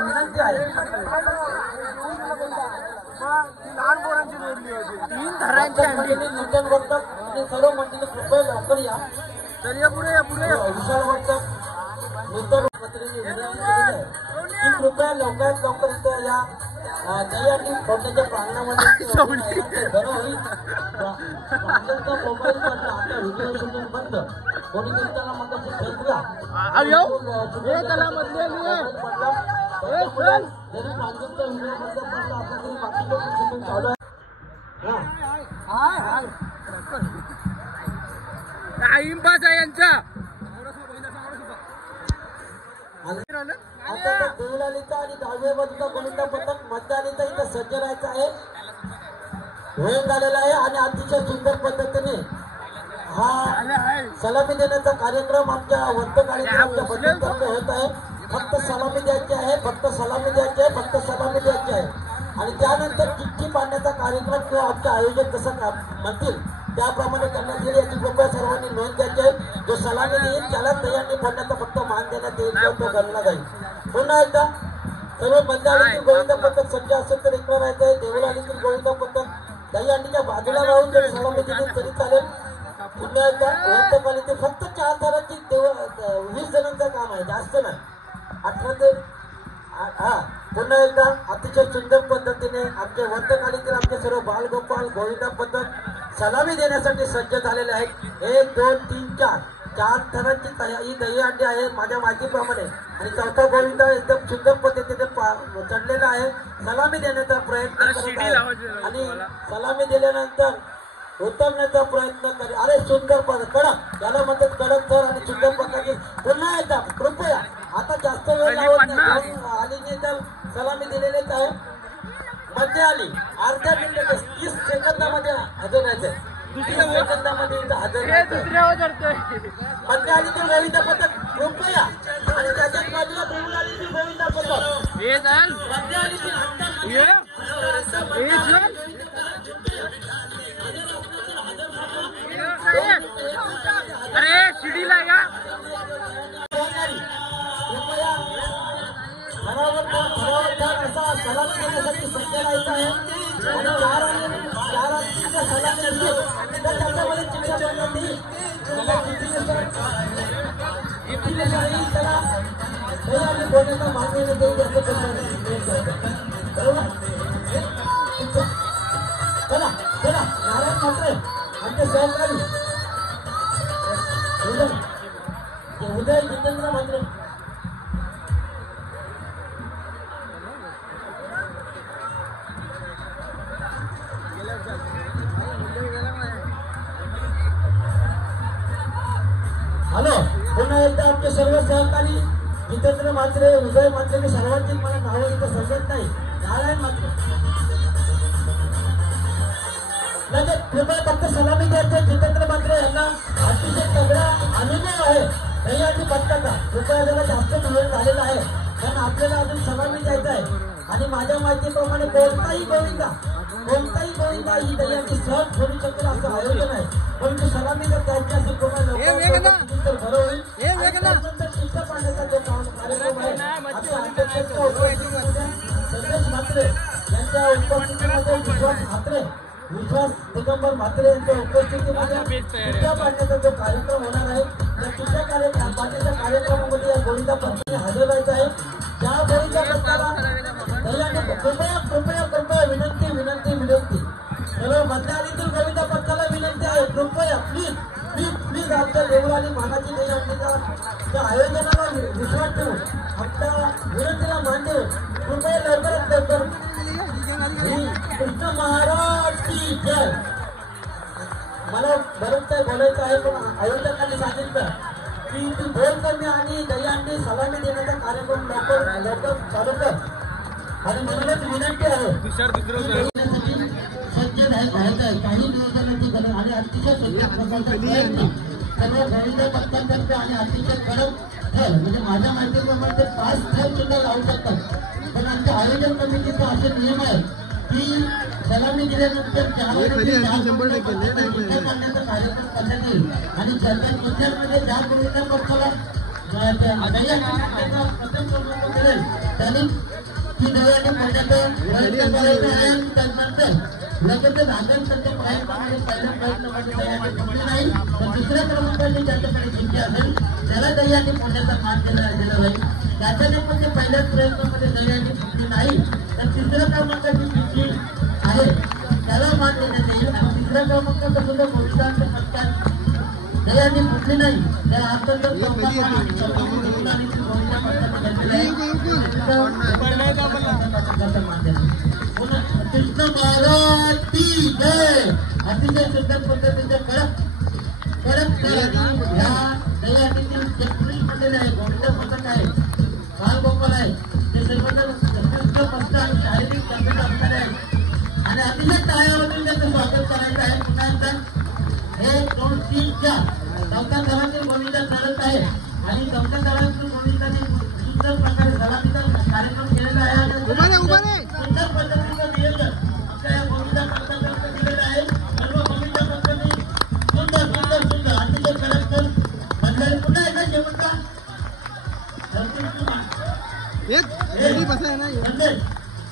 विनंती आहे तीन धरांची नूतन वर्तक आणि सर्व मंडळी कृपया लवकर या. तर पुढे या पुढे विशाल वर्तक नूतन कृपया लवकरात लवकर इथं या. दहीहंडी फोडण्याच्या प्रांगणामध्ये मोबाईल आता व्हिडिओ शूटिंग बंद. कोणी त्यांना मग फेकला जरी प्रांजलचा व्हिडिओ बंद पडला असला तरी बाकी लोक शूटिंग चालू आहे. यांचा आता देवलालीचा आणि डाव्या बाजूचा गोविंदा पथक मतदानीचा इथं सज्ज राहायचा आहे. वेळ झालेला आहे आणि अतिशय सुंदर पद्धतीने हा सलामी देण्याचा कार्यक्रम आमच्या वर्तक आणि आमच्या बंधूंतर्फे होत आहे. फक्त सलामी द्यायची आहे, फक्त सलामी द्यायची आहे, फक्त सलामी द्यायची आहे. आणि त्यानंतर चिठ्ठी पाडण्याचा कार्यक्रम किंवा आमचे आयोजक कसं म्हणतील त्याप्रमाणे करण्यात येईल याची कृपया सर्वांनी नोंद घ्यायची आहे. जो सलामी देईल त्याला दहीहंडी फोडण्याचा फक्त मान देण्यात येईल किंवा तो गणला जाईल. पुन्हा एकदा सर्व बंदाळीतील गोविंदा पथक सज्ज असेल तर इकडे राहायचं आहे. देवळालीतील गोविंदा पथक दहीहंडीच्या बाजूला राहून जरी सलामी दिली तरी चालेल. पुन्हा एकदा वर्तकाली ते फक्त 4 थरांची 20 जणांचं काम आहे, जास्त नाही. 18 ते पुन्हा एकदा अतिशय सुंदर पद्धतीने आमचे वर्तकालीतील आमचे सर्व बालगोपाल गोविंदा पथक सलामी देण्यासाठी सज्ज झालेले आहेत. 1 2 3 4 थरांची ही दहीहंडी आहे माझ्या माहितीप्रमाणे. आणि चौथा गोविंदा एकदम सुंदर पद्धतीने चढलेला आहे, सलामी देण्याचा प्रयत्न करत आहे. आणि सलामी दिल्यानंतर उतरण्याचा प्रयत्न करे. अरे सुंदर कडक याला म्हणतात कडक थर आणि सुंदर प्रकारचे. पुन्हा एकदा कृपया आता जास्त वेळ लावत नाही, आली तर सलामी दिलेलीच आहे. मध्य आली अर्ध्या मिनिटात 30 सेकंदामध्ये हजर राहायचंय. 30 सेकंदामध्ये हजर मध्य आली तर गोविंदा पथक कृपया. आणि त्याच्याच बाजूला देऊन आली ती गोविंदा पथक मध्य आली ती अरे शिडीला या कृपया थरावर असा सलामी देण्यासाठी सज्ज राहायचा आहे. आणि 4 सलामी असतील तर त्याच्यामध्ये चिठ्ठ्या बनवत नाही. त्याला बोलण्याचा मान देण्यात येईल याचं चला चला नारायण मात्रे आमचे सहकारी उदय जितेंद्र मात्रे. हॅलो पुन्हा एकदा आमचे सर्व सहकारी जितेंद्र मात्रे उदय मात्रे मी सर्वांची मला नावं इथं समजत नाही. नारायण मात्रे कृपया फक्त सलामी द्यायचे. जितेंद्र मात्रे यांना अतिशय तगडा अनुभव आहे दहीहंडी पथकाचा. कृपया त्याला जास्त वेळ झालेला आहे कारण आपल्याला अजून सलामी द्यायचा आहे. आणि माझ्या माहितीप्रमाणे कोणताही गोविंदा ही दहीहंडी सहज फोडू शकेल असं आयोजन आहे. परंतु सलामी जर द्यायची असेल कोणा लवकर बरं होईल. चिठ्ठ्या पाडण्याचा जो कार्यक्रम आहे संदेश म्हात्रे यांच्या उपस्थितीमध्ये विश्वास दिगंबर म्हात्रे यांच्या उपस्थितीमध्ये चिठ्ठ्या पाडण्याचा जो कार्यक्रम होणार आहे त्या चिठ्ठ्या पाडण्याच्या कार्यक्रमामध्ये या गोविंदा पथकाने हजर राहायचं आहे. त्या गोविंदा पथकाला दहीहंडी कृपया विनंती सर्व मतदारीतील गोविंदा पथकाला विनंती आहे. कृपया प्लीज आमच्या देवळाली मानाची दहीहंडीच्या आयोजनाला विश्वास ठेवून आपल्या विनंतीला मान देऊन कृपया लवकरात लवकर कृष्ण महाराज की जय. मला बरंच काही बोलायचं आहे पण आयोजकांनी सांगितलं की तू बोल कमी आणि दहीहंडी सलामी देण्याचा कार्यक्रम लवकर चालू कर. आणि म्हणूनच विनंती आहे सज्ज राहायचं आहे. काही नियोजनाची गरज आणि अतिशय सर्व गोविंदा पथकांतर्फे आणि अतिशय कडक थर म्हणजे माझ्या माहितीप्रमाणे 5 थर सुद्धा लावू शकतात. पण आमच्या आयोजन कमिटीचा असे नियम आहे की सलामी दिल्यानंतर कार्यक्रम करण्यात येईल आणि चर्चा मध्ये ज्या गोष्टींना पक्षाला प्रथम क्रमांक मिळेल त्यांनी ती दह्याने पडण्याचा प्रयत्न करायचा आहे आणि त्यानंतर लगेचच आघाडीच्या पायामध्ये पहिल्या प्रयत्नामध्ये दह्याने पडले नाही तर दुसऱ्या क्रमांकाने ज्याच्याकडे जिंकली असेल त्याला दह्याने पडण्याचा मान दिला गेला नाही. त्याच्याने पण ते पहिल्याच प्रयत्नामध्ये दह्याने जिंकली नाही तर तिसऱ्या क्रमांकाची जिंकली आहे त्याला मान देण्यात येईल आणि तिसऱ्या क्रमांकाचा सुद्धा भविष्याच्या पट्ट्यात दह्याने फुटली नाही त्या अंतर्गत कृष्ण महाराज की जय. अतिशय सुंदर पद्धतीचे कडक दह्यातील पडलेले आहे गोविंद पथक आहे बालगोपाल आहे ते सर्वजण उत्कृष्ट पक्ष आणि शारीरिक क्षमता असणारे आहेत आणि अतिशय टाळ्यावरून त्यांचं स्वागत करायचं आहे. पुन्हा एकदा 1 2 3 4 चौथ्या दलातील गोविंदा चढत आहे आणि चौथ्या दलातील गोविंदाने सुंदर प्रकारे सलामीचा कार्यक्रम केलेला आहे आणि सुंदर पद्धतीचं नियोजन आपल्या या गोविंदा पंथातर्फे दिलेलं आहे. सर्व गोविंदा पंथांनी सुंदर सुंदर सुंदर अतिशय कडक मंडळी पुन्हा एकदा जेवणचा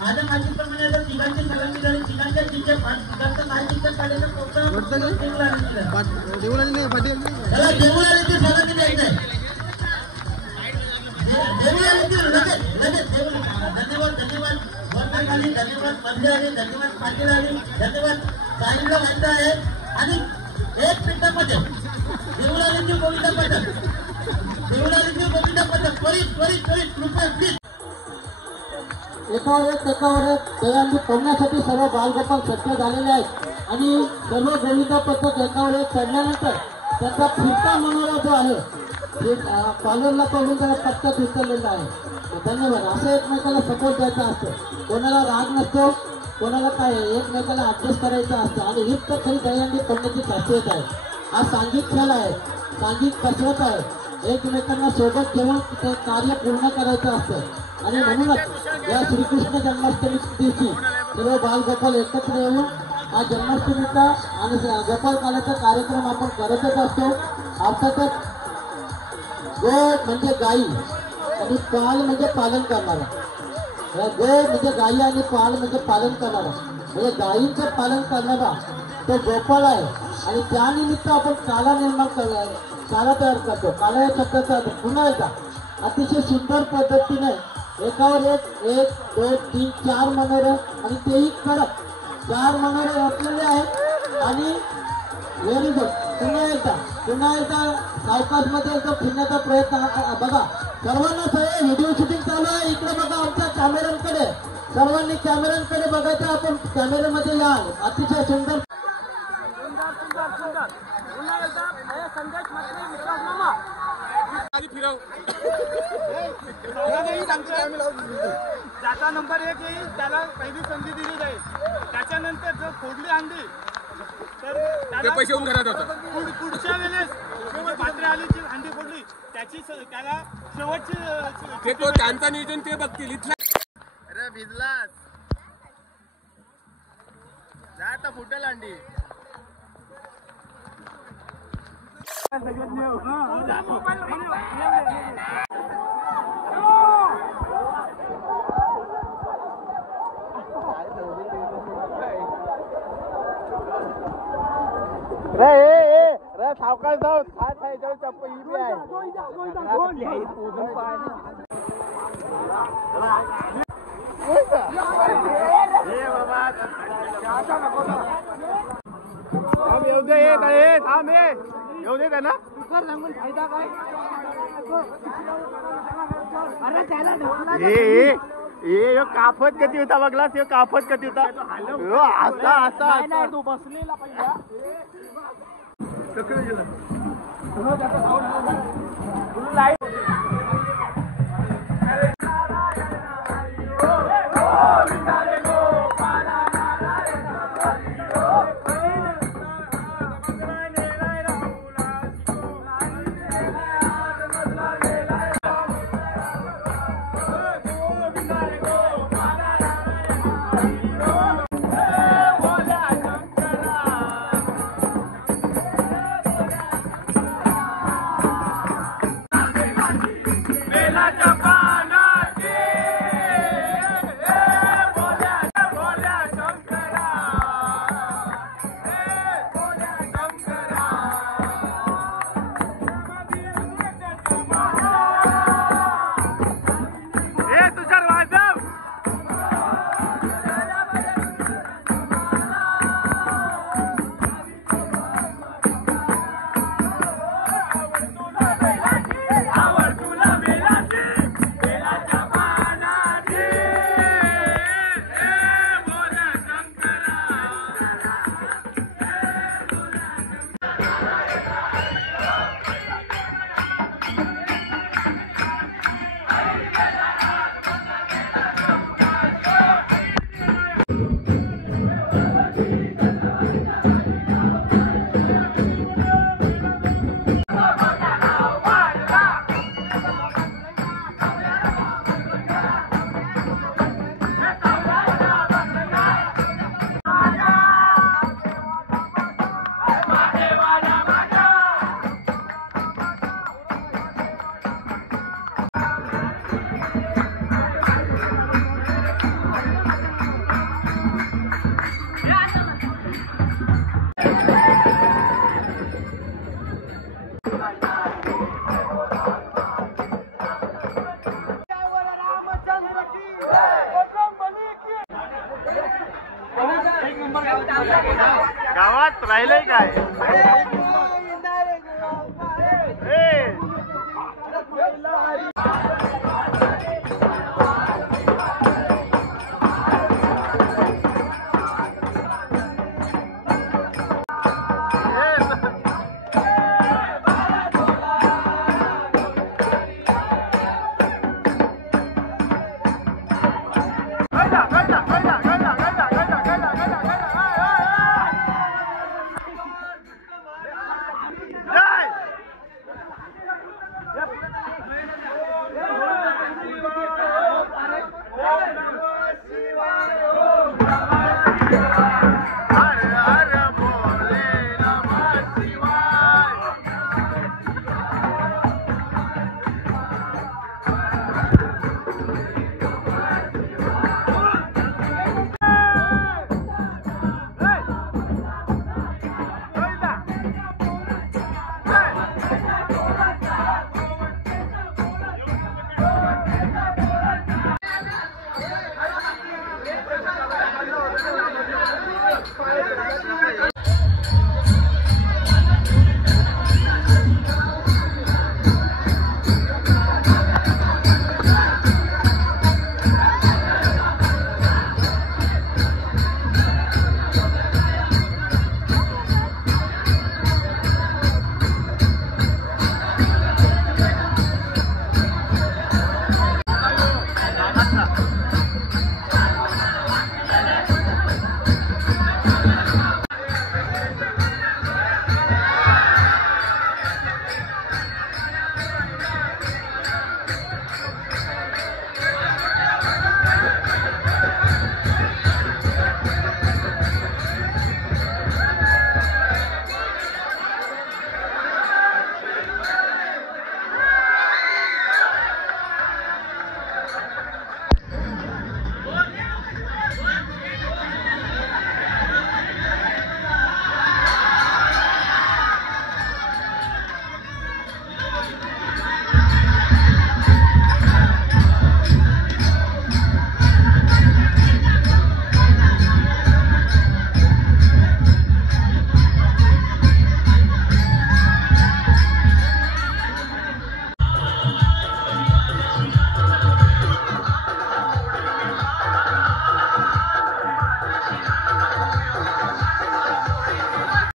माझ्या माहितीप्रमाणे आता तिघांची सलामी झाली तिघांच्या जिल्ह्या तिघांचं नाही जिल्ह्यात काढलेलं त्याला देऊळ आल्याची सलामी द्यायचं आहे. देऊळ आल्याची लगेच धन्यवाद धन्यवाद वर्धक आली धन्यवाद मधले आले धन्यवाद पाटील आली धन्यवाद साईडला वाटतं आहे आणि 1 मिनिटामध्ये देऊळ आल्याची गोविंदा पथक त्वरित त्वरित त्वरित कृपया प्लीज एकावर एक दह्यांनी पडण्यासाठी सर्व बालगोपाल सज्ज झालेले आहेत आणि सर्व गोविंदा पथक एकावर एक चढल्यानंतर त्याचा फिरता मनोरा जो आहे ते कॉलरला पडून त्याला पट्ट्यात उचललेला आहे. धन्यवाद. असं एकमेकाला सपोर्ट द्यायचा असतो कोणाला राग नसतो कोणाला काय एकमेकाला ऍडजस्ट करायचं असतं आणि हीच तर खरी दह्यांनी पडण्याची खासियत आहे. हा सांघिक खेळ आहे सांघिक कसरत आहे एकमेकांना सोबत घेऊन ते कार्य पूर्ण करायचं असतं आणि म्हणूनच या श्रीकृष्ण जन्माष्टमी दिवशी सर्व बालगोपाल एकत्र येऊन हा जन्माष्टमीचा आणि गोपाल कालाचा कार्यक्रम आपण करतच असतो. अर्थातच गो म्हणजे गाई आणि पाल म्हणजे पालन करणारा गो म्हणजे गाई आणि पाल म्हणजे पालन करणारा म्हणजे गायींचं पालन करणारा तो गोपाल आहे आणि त्यानिमित्त आपण काला निर्माण काला तयार करतो. काला या शब्दाचा पुन्हा एकदा अतिशय सुंदर पद्धतीने एकावर एक 1 2 3 4 मनोरे आणि तेही कडक 4 मनोरे असलेले आहेत आणि व्हेरी गुड. पुन्हा एकदा सावकाशमध्ये एकदम फिरण्याचा प्रयत्न बघा सर्वांना सगळे व्हिडिओ शूटिंग चालू आहे. इकडे बघा आमच्या कॅमेऱ्यांकडे सर्वांनी कॅमेऱ्यांकडे बघायचं आपण कॅमेऱ्यामध्ये या. अतिशय सुंदर ज्याचा नंबर 1 येईल त्याला पहिली संधी दिली जाईल. त्याच्यानंतर जर फोडली अंडी तर पैसे होऊन घरात होता. पुढच्या वेळेस पात्र आलीची अंडी फोडली त्याला शेवटची त्यांचा नियोजन ते बघतील. इथला अरे भिजलास जा आता फुटेल अंडी. रे सावकाश जाऊ खात आहे चप्पल ही आहे येऊ दे त्यांना फायदा काय काफत कधी होता बघलास काफत कधी होता असा असा तू बसलेला गावात राहिलंय काय